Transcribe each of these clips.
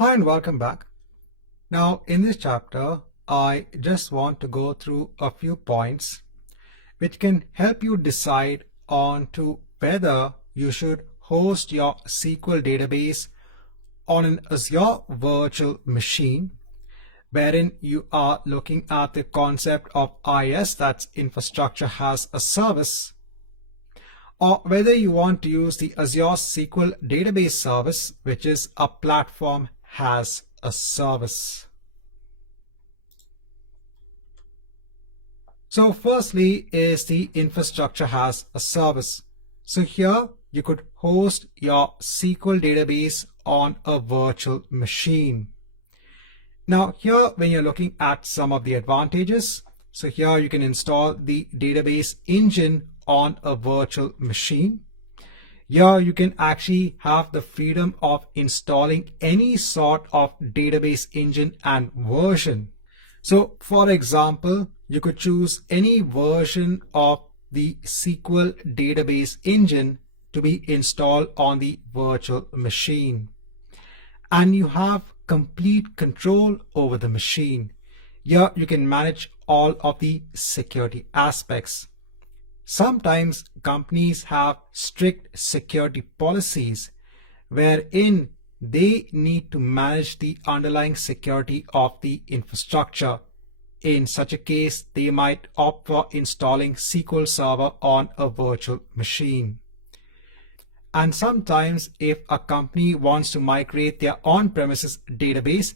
Hi and welcome back. Now in this chapter, I just want to go through a few points which can help you decide on to whether you should host your SQL database on an Azure virtual machine, wherein you are looking at the concept of IaaS, that's infrastructure as a service, or whether you want to use the Azure SQL database service, which is a platform as a service. So firstly is the infrastructure as a service. So here you could host your SQL database on a virtual machine. Now here when you're looking at some of the advantages, so here you can install the database engine on a virtual machine. Here you can actually have the freedom of installing any sort of database engine and version. So for example, you could choose any version of the SQL database engine to be installed on the virtual machine. And you have complete control over the machine. Here you can manage all of the security aspects. Sometimes companies have strict security policies wherein they need to manage the underlying security of the infrastructure. In such a case, they might opt for installing SQL Server on a virtual machine. And sometimes if a company wants to migrate their on-premises database,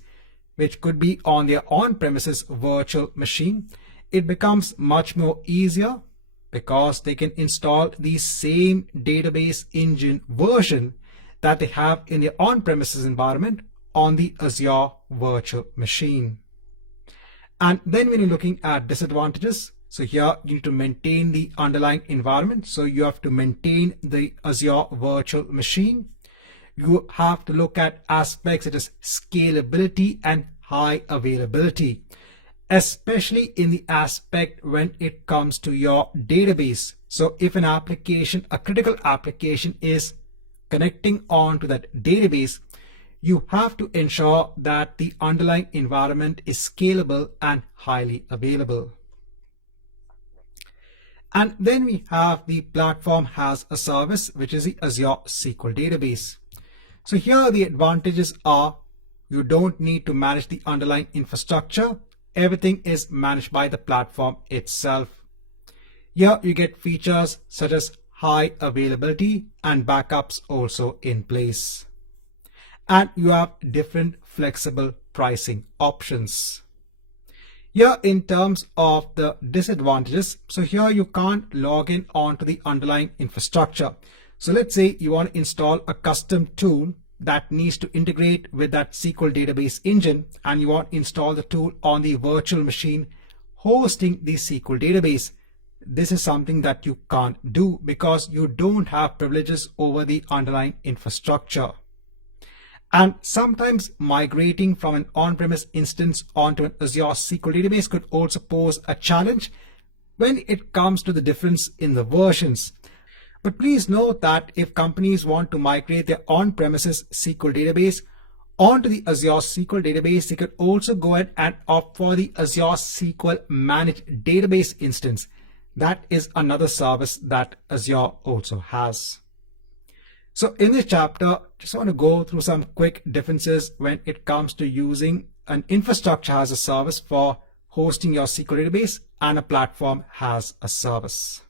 which could be on their on-premises virtual machine, it becomes much more easier because they can install the same database engine version that they have in their on-premises environment on the Azure virtual machine. And then when you're looking at disadvantages, so here you need to maintain the underlying environment. So you have to maintain the Azure virtual machine. You have to look at aspects such as scalability and high availability, especially in the aspect when it comes to your database. So if an application, a critical application is connecting on to that database, you have to ensure that the underlying environment is scalable and highly available. And then we have the platform as a service, which is the Azure SQL database. So here the advantages are you don't need to manage the underlying infrastructure. Everything is managed by the platform itself. Here you get features such as high availability and backups also in place. And you have different flexible pricing options. Here in terms of the disadvantages, so here you can't log in onto the underlying infrastructure. So let's say you want to install a custom tool that needs to integrate with that SQL database engine, and you want to install the tool on the virtual machine hosting the SQL database. This is something that you can't do because you don't have privileges over the underlying infrastructure. And sometimes migrating from an on-premise instance onto an Azure SQL database could also pose a challenge when it comes to the difference in the versions. But please note that if companies want to migrate their on-premises SQL database onto the Azure SQL database, they could also go ahead and opt for the Azure SQL Managed Database instance. That is another service that Azure also has. So in this chapter, just want to go through some quick differences when it comes to using an infrastructure as a service for hosting your SQL database and a platform as a service.